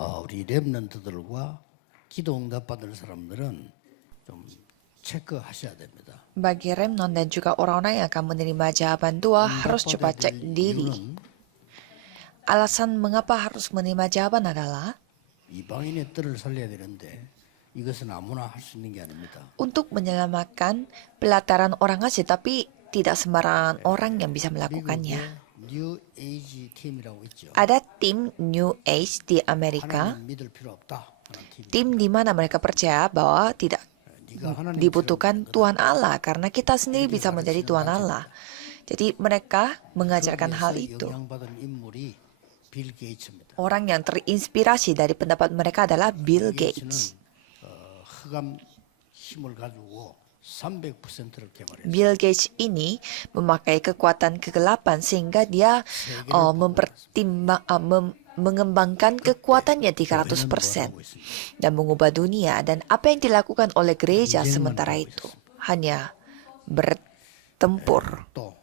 우리 렘넌트들과 기도 응답 받을 사람들은 좀 체크하셔야 됩니다. Bagi remnant dan juga orang-orang yang akan menerima jawaban doa harus coba 응답받아야 cek 될 diri. 이유는 Alasan mengapa harus menerima jawaban adalah 이방인의 뜰을 살려야 되는데 이것은 아무나 할 수 있는 게 아닙니다. untuk menyelamatkan pelataran orang asing, tapi tidak sembarangan orang yang bisa melakukannya. 미국의 뉴 에이지 팀이라고 있죠. Ada tim New Age di Amerika, 하나님 믿을 필요 없다 하는 팀. tim di mana mereka percaya bahwa tidak 네가 하나님 dibutuhkan Tuhan Allah karena kita sendiri bisa menjadi Tuhan Allah. Jadi mereka mengajarkan hal itu. 영향받은 인물이 빌 게이츠입니다. Orang yang terinspirasi dari pendapat mereka adalah Bill Gates. 흑암 힘을 가지고 300%를 개발했어요. Bill Gates ini memakai kekuatan kegelapan sehingga dia mengembangkan kekuatannya 300% dan mengubah dunia. Dan apa yang dilakukan oleh gereja sementara itu hanya bertempur. 또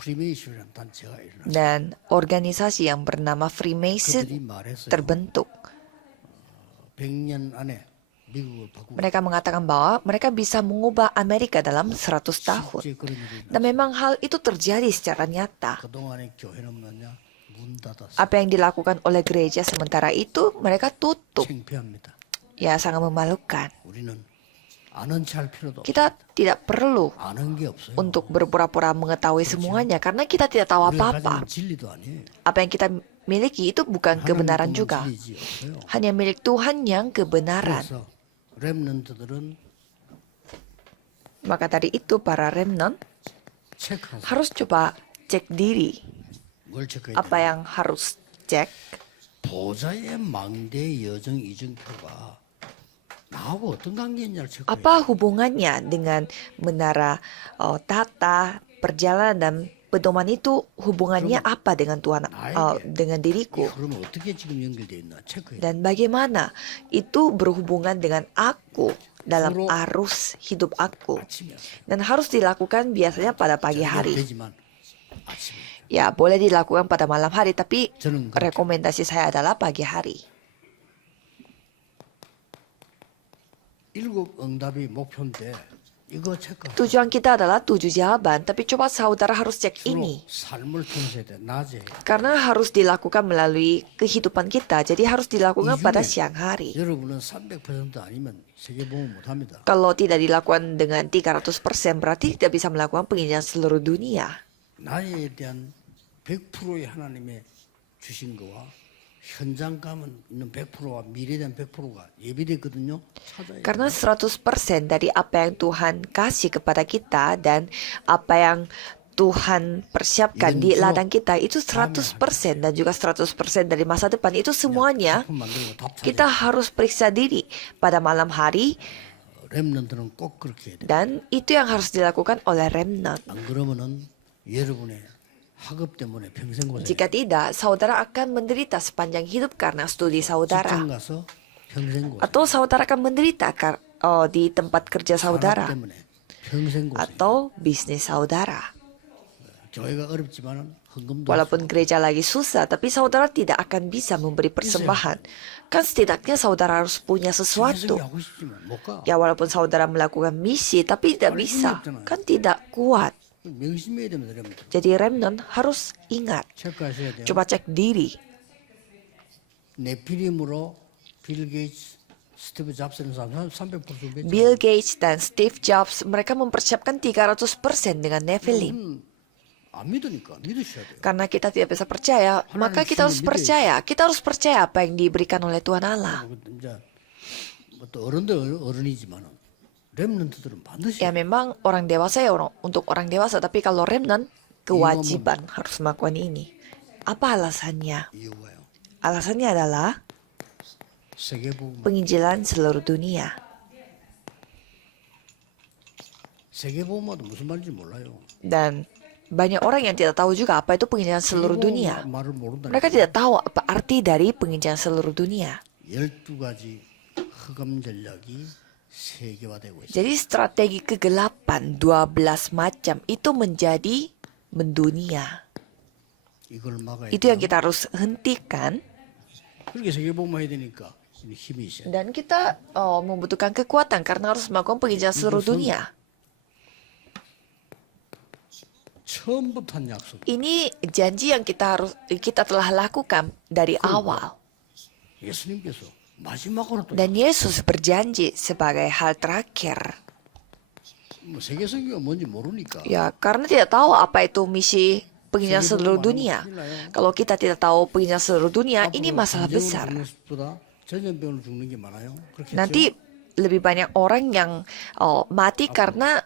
프리메이슨이라는 단체가 일어났어요. Dan organisasi yang bernama Freemason 그들이 말했어요. terbentuk. 100년 안에 미국을 바꾸고 Mereka mengatakan bahwa mereka bisa mengubah Amerika dalam 100 tahun. 실제 그런 일이 Dan memang hal itu terjadi secara nyata. 그동안의 교회는 뭐냐? 문 닫았어요. Apa yang dilakukan oleh gereja sementara itu mereka tutup. 창피합니다. Ya, sangat memalukan. 우리는 아는 체 할 필요도 없어요. Kita tidak perlu 아는 게 없어요. untuk berpura-pura mengetahui semuanya karena kita tidak tahu 우리가 apa-apa. 가진 진리도 아니에요. Apa yang kita miliki itu bukan kebenaran juga. 진리지 없어요. Hanya milik Tuhan yang kebenaran. 그래서 렘넌트들은 Maka dari itu para remnant 체크하세요. harus coba cek diri. 뭘 체크해야 Apa 돼요? yang harus cek? 보좌의 망대 여정 이정표가 나하고 어떤 관계 있냐를 체크해요. Apa hubungannya dengan menara tata, perjalanan dan pedoman itu hubungannya apa dengan Tuhan, dengan diriku? 그러면 어떻게 지금 연결되어 있나 체크해요. Dan bagaimana itu berhubungan dengan aku dalam arus hidup aku. 아침에 Dan harus dilakukan biasanya pada pagi hari. 되지만 아침에 Ya, boleh dilakukan pada malam hari, tapi 저는 그렇게 rekomendasi saya adalah pagi hari. 7 응답이 목표인데 이거 체크. Tujuan kita adalah 7 jawaban, tapi coba saudara harus cek 주로 ini. 삶을 통해서 해야 돼. 낮에 해야 돼. Karena harus dilakukan melalui kehidupan kita, jadi harus dilakukan 이 pada 중에 siang hari. 여러분은 300% 아니면 세계보험 못합니다. Kalau tidak dilakukan dengan 300% berarti tidak bisa melakukan penginjilan seluruh dunia. 나에 대한 100%의 하나님의 주신 거와 현장감은 있는 100%와 미래에 대한 100%가 예비되거든요. 찾아야 돼요. Karena 100% dari apa yang Tuhan kasih kepada kita dan apa yang Tuhan persiapkan di ladang kita itu 100% dan juga 100% dari masa depan itu semuanya 작품 만들고 답 찾아야 kita harus periksa diri pada malam hari 렘넌트는 꼭 그렇게 해야 돼요. dan itu yang harus dilakukan oleh remnant. 안 그러면은 여러분의 학업 때문에 평생 고생. Jika tidak, saudara akan menderita sepanjang hidup karena studi saudara. 직장 가서 평생 고생. Atau saudara akan menderita di tempat kerja 산업 saudara. 때문에 평생 고생. Atau bisnis saudara. 교회가 어렵지만은 헌금도 Walaupun gereja lagi susah, tapi saudara tidak akan bisa memberi persembahan. Kan setidaknya saudara harus punya sesuatu. 하고 싶지만 못 가. Ya walaupun saudara melakukan misi, tapi tidak bisa. Kan tidak kuat. 명심해야 됩니다, 여러분. Jadi remnant harus ingat. 체크하셔야 돼요. Coba cek diri. 네피림으로 빌 게이츠, 스티브 잡스는 300% 준비했죠. Bill Gates dan Steve Jobs, mereka mempersiapkan 300% dengan Nephilim. 안 믿으니까 믿으셔야 돼요. Karena kita tidak bisa percaya, maka kita harus percaya. Kita harus percaya apa yang diberikan oleh Tuhan Allah. 이제 뭐또 어른들 어른이지만은 렘넌트들은 반드시 Ya memang orang dewasa ya untuk orang dewasa, tapi kalau remnant kewajiban harus melakukan ini. Apa alasannya? 이유가요. Alasannya adalah 세계복음 penginjilan seluruh dunia. 세계복음도 무슨 말인지 몰라요. Dan banyak orang yang tidak tahu juga apa itu penginjilan seluruh dunia. 말을 모른다. Mereka tidak tahu apa arti dari penginjilan seluruh dunia. 12가지 흑암 전략이 세계화되고 있어요. Jadi strategi kegelapan 12 macam itu menjadi mendunia. 이걸 막아야 Itu yang 돼요. kita harus hentikan. 그렇게 세계복음화 해야 되니까 힘이 있어요. Dan kita membutuhkan kekuatan karena harus melakukan penginjilan seluruh dunia. 처음부터 한 약속. Ini janji yang kita telah lakukan dari awal. 예수님께서 마지막으로 또 Dan Yesus berjanji sebagai hal terakhir. 뭐 세계 선교가 뭔지 모르니까 Ya, karena tidak tahu apa itu misi penginjilan seluruh dunia. Kalau kita tidak tahu penginjilan seluruh dunia, ini masalah besar. 전염병으로 죽는 게 많아요. 그렇겠죠? Nanti lebih banyak orang yang mati karena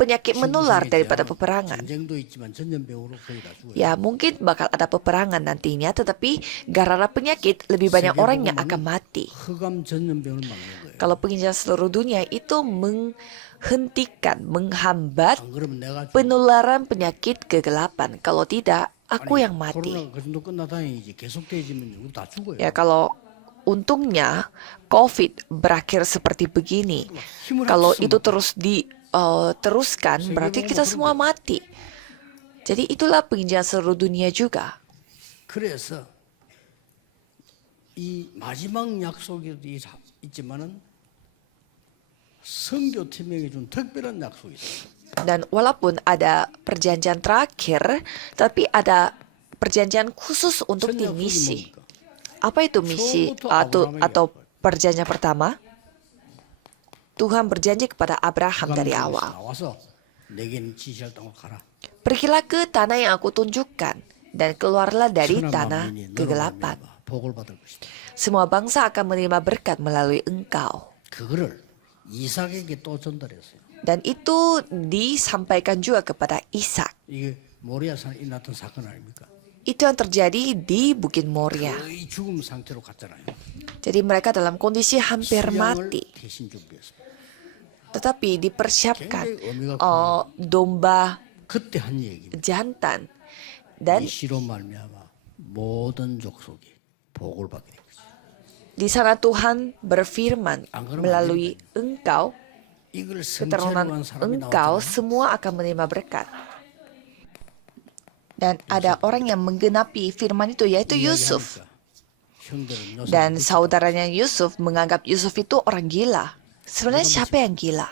penyakit menular daripada peperangan. 전쟁도 있지만 전염병으로 거의 다 죽어요. Ya, mungkin bakal ada peperangan nantinya, tetapi gara-gara penyakit lebih banyak orang yang akan mati. 흑암 전염병을 막는 거예요. Kalau penginjilan seluruh dunia itu menghentikan, menghambat 안 그러면 내가 penularan penyakit kegelapan. Kalau tidak, aku yang mati. 코로나가 그 정도 끝나다니지 계속되어지면 우리 다 죽어요. Ya, kalau untungnya COVID berakhir seperti begini. Kalau itu terus diteruskan, berarti kita semua mati. Jadi itulah penginjilan seluruh dunia juga. 그래서 이 마지막 약속이 있지만은 선교팀에게 준 특별한 약속이 있어요. Dan walaupun ada perjanjian terakhir, tapi ada perjanjian khusus untuk tim 전 약속이 misi. 뭡니까? Apa itu misi atau perjanjian pertama? Tuhan berjanji kepada Abraham dari awal. 나와서 내게는 지시할 땅으로 가라. Pergilah ke tanah yang aku tunjukkan dan keluarlah dari 천하 tanah 만민이 너로 kegelapan. 말미암아 복을 받을 것이다. Semua bangsa akan menerima berkat melalui engkau. 그거를 이삭에게 또 전달했어요. Dan itu disampaikan juga kepada Ishak. 이게 모리아산에 일어났던 사건 아닙니까? Itu yang terjadi di Bukit Moria. 거의 죽음 상태로 갔잖아요. Jadi mereka dalam kondisi hampir 수양을 mati. 대신 준비했어요. Tetapi dipersiapkan 굉장히 의미가 domba 그때 한 얘기. jantan. 이 Dan 시로 말미암아 모든 족속이 복을 받게 된 거죠. di sana Tuhan berfirman melalui engkau, 이걸 keturunan 성체로 한 사람이 engkau, 나왔잖아요. semua akan menerima berkat. Dan ada orang yang menggenapi firman itu, yaitu Yusuf. 이야기하니까 형들은 요셉을 Dan saudaranya Yusuf menganggap Yusuf itu orang gila. Sebenarnya siapa yang gila?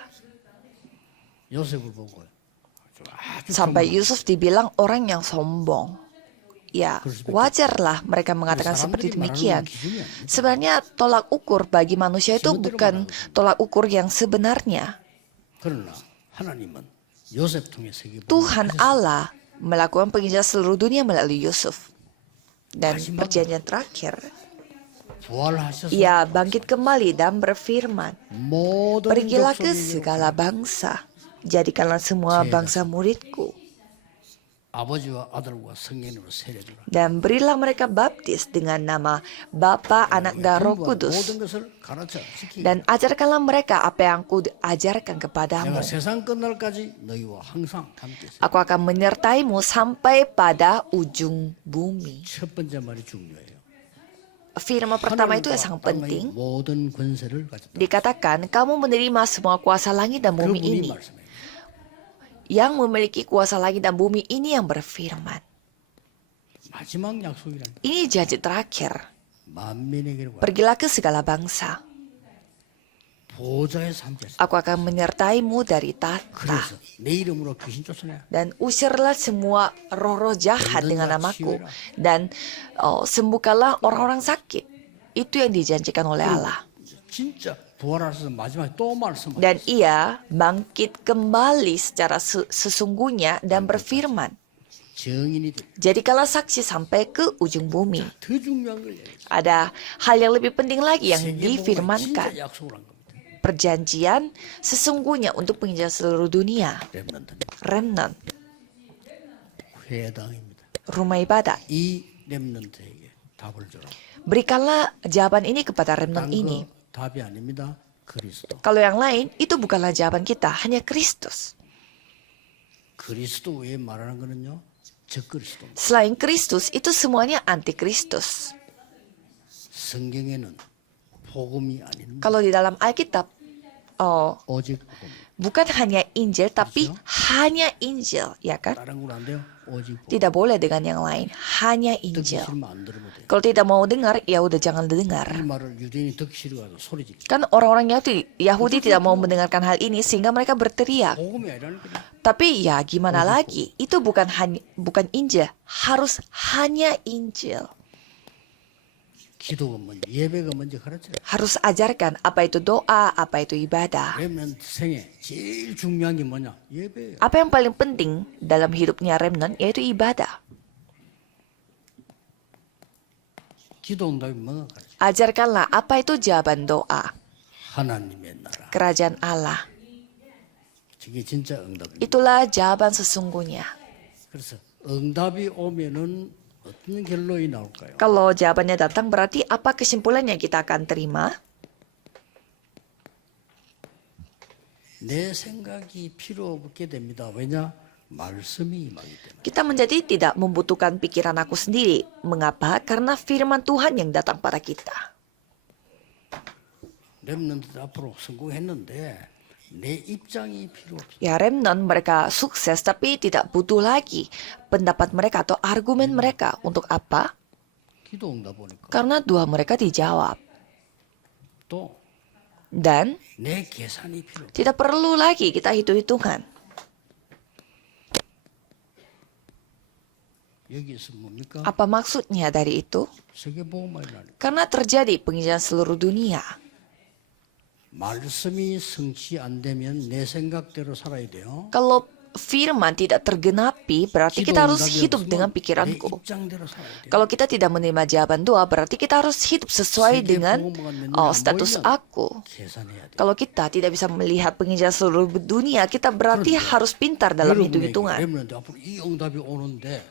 요셉을 보고 아주 Sampai Yusuf dibilang orang yang sombong. Ya, wajarlah mereka mengatakan seperti demikian. Sebenarnya tolak ukur bagi manusia itu bukan tolak ukur yang sebenarnya. 그러나 하나님은 요셉 통해 세계 Tuhan Allah melakukan penginjilan seluruh dunia melalui Yusuf. Dan perjanjian terakhir, 부활하셔서 ia bangkit kembali dan berfirman, 모든 pergilah ke 족속에게 segala bangsa, jadikanlah semua bangsa muridku, 아버지와 아들과 성령으로 세례주라. dan berilah mereka baptis dengan nama Bapa, Anak, dan Roh Kudus. 모든 것을 가르쳐 지키게. Dan ajarkanlah mereka apa yang aku ajarkan kepadamu. 내가 세상 끝날까지 너희와 항상 함께 있어. Aku akan menyertaimu sampai pada ujung bumi. 첫 번째 말이 중요해요. Firman pertama itu yang sangat penting. 모든 권세를 가졌다. Dikatakan, kamu menerima semua kuasa langit dan bumi 그분이 ini. 말씀해요. Yang memiliki kuasa langit dan bumi ini yang berfirman. 마지막 약속이란 Ini janji terakhir. 만민에게로 가. Pergilah ke segala bangsa. 보좌에서 함께 하시다. Aku akan menyertaimu dari tahta. 그래서 내 이름으로 귀신 쫓아내. Dan usirlah semua roh-roh jahat dengan namaku. Dan sembuhkanlah orang-orang sakit. Itu yang dijanjikan oleh Allah. 진짜 부활하셔서 마지막에 또 말씀하셨어요. Dan ia bangkit kembali secara sesungguhnya dan berfirman, 증인이 될. jadikanlah saksi sampai ke ujung bumi. 더 중요한 걸 얘기해요. Ada hal yang lebih penting lagi yang 세계복음은 difirmankan. 진짜 약속을 한 겁니다. Perjanjian sesungguhnya untuk penginjilan seluruh dunia. 렘넌트 Remnant, 회당입니다. rumah ibadat. 이 렘넌트에게 답을 주라. Berikanlah jawaban ini kepada remnant 딴 ini. 거 답이 아닙니다. 그리스도. Kalau yang lain, itu bukanlah jawaban kita, hanya Kristus. 그리스도 외에 말하는 거는요. 적그리스도. Selain Kristus, itu semuanya anti-Kristus. 성경에는 복음이 아닌 Kalau di dalam Alkitab, 오직 복음. bukan hanya Injil, tapi hanya Injil, ya kan? 다른 건 안 돼요. 오직 복. Tidak boleh dengan yang lain, hanya 듣기 Injil. 싫으면 안 들으면 돼. Kalau tidak mau dengar, ya udah jangan dengar. 이 말을 유대인이 듣기 싫어가지고 소리 지르. Kan orang-orang Yahudi tidak mau mendengarkan hal ini sehingga mereka berteriak. 복음이 아니라니까. Tapi ya gimana lagi? Itu bukan Injil, harus hanya Injil. 기도가 먼저, 예배가 먼저 가르쳐요. Harus ajarkan apa itu doa, apa itu ibadah. 렘넌트 생애 제일 중요한 게 뭐냐? 예배예요. Apa yang paling penting dalam hidupnya remnant yaitu ibadah. 기도 응답이 뭐가 가르쳐? Ajarkanlah apa itu jawaban doa, 하나님의 나라. kerajaan Allah. 저게 진짜 응답입니다. Itulah jawaban sesungguhnya. 그래서 응답이 오면은 어떤 결론이 나올까요? Kalau jawabannya datang berarti apa kesimpulannya kita akan terima? 내 생각이 필요 없게 됩니다. 왜냐? 말씀이 임하기 때문에. Kita menjadi tidak membutuhkan pikiran aku sendiri. Mengapa? Karena firman Tuhan yang datang pada kita. 렘넌트 앞으로 성공했는데 내 입장이 필요 없어. Ya remnant mereka sukses tapi tidak butuh lagi pendapat mereka atau argumen mereka. Untuk apa? 기도 응답 오니까 Karena doa mereka dijawab. 또 Dan 내 계산이 필요 없어. tidak perlu lagi kita hitung-hitungan. 여기서 뭡니까? Apa maksudnya dari itu? 세계복음화라니까. Karena terjadi penginjilan seluruh dunia. 말씀이 성취 안 되면 내 생각대로 살아야 돼요. Kalau firman tidak tergenapi, berarti 기도 kita harus 응답이 hidup 없으면 dengan 내 pikiranku. 입장대로 살아야 돼요. Kalau kita tidak menerima jawaban doa, berarti kita harus hidup sesuai dengan status aku. 계산해야 돼요. Kalau kita tidak bisa melihat penginjilan seluruh dunia, kita berarti harus pintar dalam 여러분에게 hitung-hitungan. 렘넌트 앞으로 이 응답이 오는데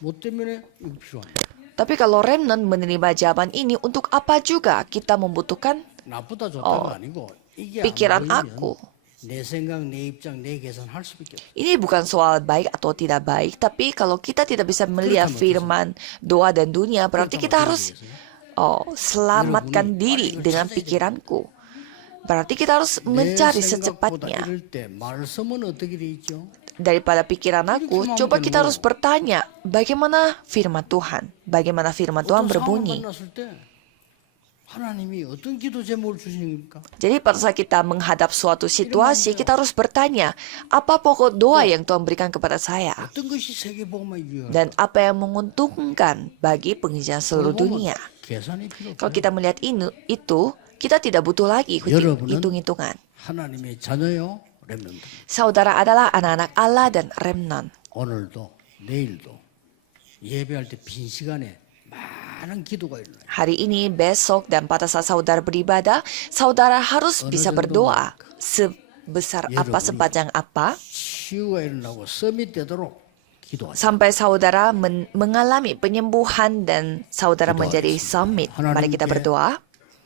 뭐 때문에 이거 필요합니까? Tapi kalau remnant menerima jawaban ini, untuk apa juga kita membutuhkan 나쁘다 좋다가 아니고 이게 pikiran 안 aku? 보이면 내 생각, 내 입장, 내 계산 할 수밖에 없어요. Ini bukan soal baik atau tidak baik, tapi kalau kita tidak bisa melihat firman, doa dan dunia, berarti kita harus selamatkan diri dengan pikiranku. Berarti kita harus mencari 내 생각보다 secepatnya. 이럴 때 말씀은 어떻게 돼 있죠? Daripada pikiran aku, coba kita harus bertanya, bagaimana firman Tuhan? Bagaimana firman Tuhan 어떤 상황 berbunyi? 만났을 때 하나님이 어떤 기도 제목을 주시니까 Jadi pada saat kita menghadap suatu situasi, kita harus bertanya, apa pokok doa yang Tuhan berikan kepada saya? 어떤 것이 세계복음화 유효할까? Dan apa yang menguntungkan bagi penginjilan seluruh dunia? 계산이 필요 Kalau 없어요. kita melihat itu, kita tidak butuh lagi 여러분은 hitung-hitungan. 하나님의 자녀요, 렘넌트. Saudara adalah anak-anak Allah dan remnant. 오늘도 내일도 예배할 때 빈 시간에 많은 기도가 일어나요. Hari ini, besok, dan pada saat saudara beribadah, saudara harus bisa berdoa sebesar apa, sepanjang apa, 치유가 일어나고 서밋되도록 기도하세요. sampai saudara mengalami penyembuhan dan saudara menjadi summit. Mari kita berdoa.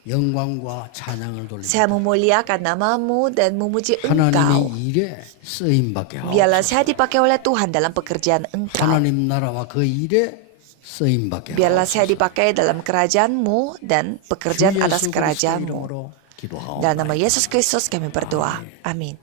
영광과 찬양을 돌립니다. Saya memuliakan namamu dan memuji Engkau. 하나님의 일에 쓰임 받게 Biarlah 하옵소서. saya dipakai oleh Tuhan dalam pekerjaan Engkau. 하나님 나라와 그 일에 쓰임 받게 Biarlah 하옵소서. saya dipakai dalam kerajaan-Mu dan pekerjaan 주 atas 예수 그리스도 kerajaanmu. 이름으로 기도하옵나이다. Dalam nama Yesus Kristus kami berdoa. Amin.